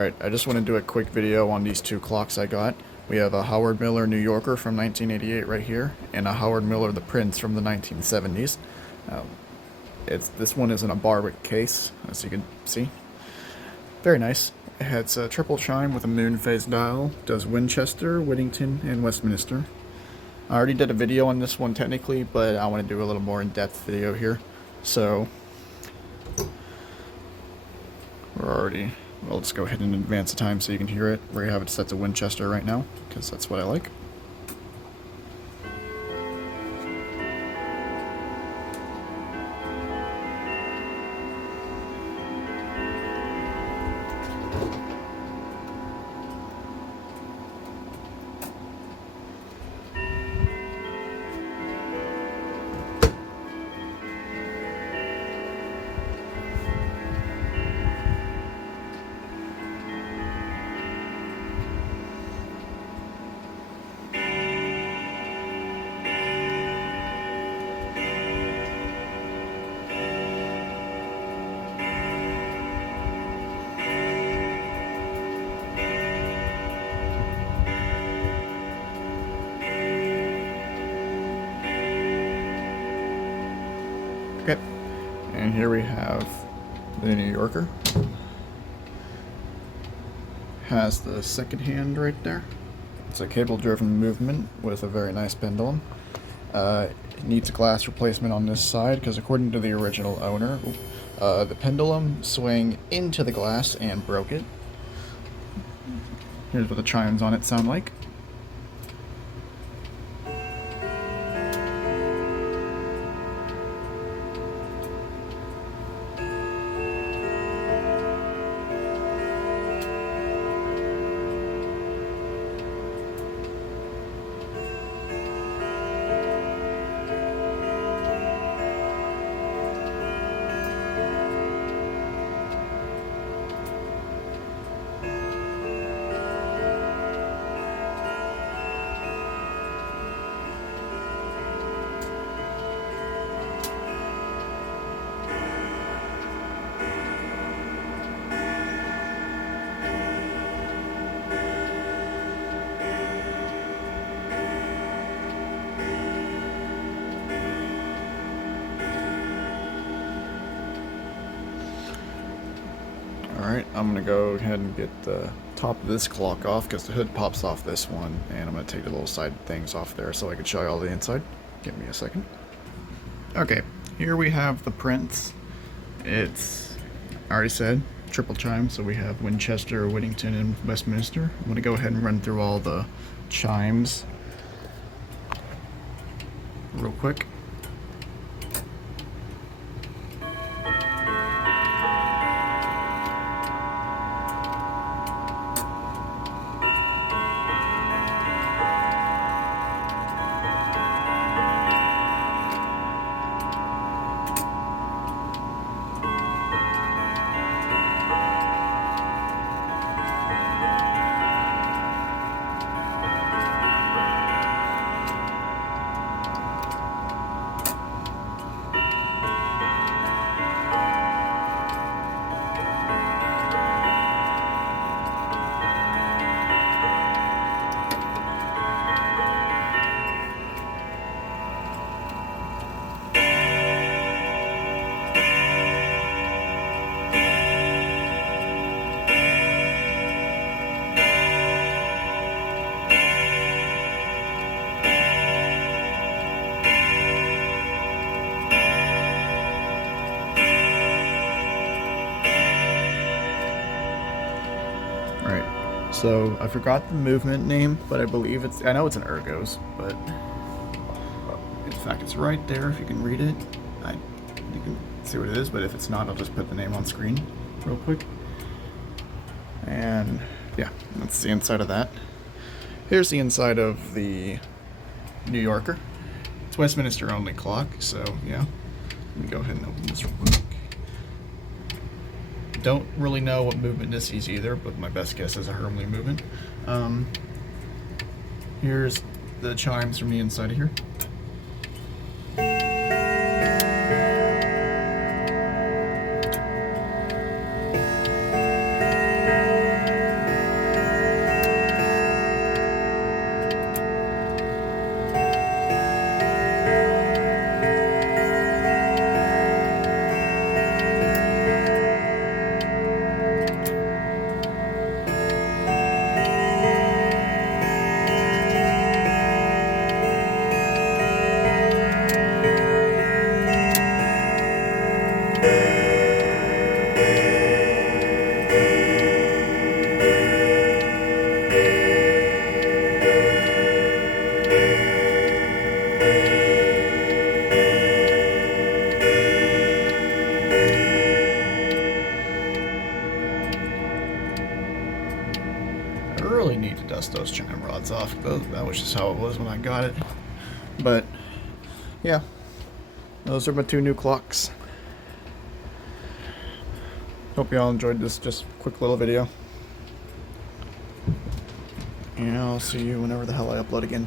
Alright, I just want to do a quick video on these two clocks I got. We have a Howard Miller New Yorker from 1988 right here, and a Howard Miller the Prince from the 1970s. This one is in a Barwick case, as you can see. Very nice. It's a triple chime with a moon phase dial. Does Winchester, Whittington, and Westminster. I already did a video on this one technically, but I want to do a little more in-depth video here. So, I'll just go ahead and advance the time so you can hear it. We have it set to Winchester right now, because that's what I like. Okay, and here we have the New Yorker. Has the second hand right there. It's a cable-driven movement with a very nice pendulum. It needs a glass replacement on this side because according to the original owner, the pendulum swung into the glass and broke it. Here's what the chimes on it sound like. Alright, I'm going to go ahead and get the top of this clock off because the hood pops off this one, and I'm going to take the little side things off there so I can show you all the inside. Give me a second. Okay, here we have the Prince. It's, I already said, triple chime, so we have Winchester, Whittington, and Westminster. I'm going to go ahead and run through all the chimes real quick. So I forgot the movement name, but I believe I know it's an Ergos, but in fact it's right there if you can read it. You can see what it is, but if it's not, I'll just put the name on screen real quick. And yeah, that's the inside of that. Here's the inside of the New Yorker. It's Westminster only clock, so yeah. Let me go ahead and open this real quick. Don't really know what movement this is either, but my best guess is a Hermle movement. Here's the chimes from the inside of here. really need to dust those chime rods off. That was just how it was when I got it. But yeah, those are my 2 new clocks. Hope y'all enjoyed this just quick little video. And I'll see you whenever the hell I upload again.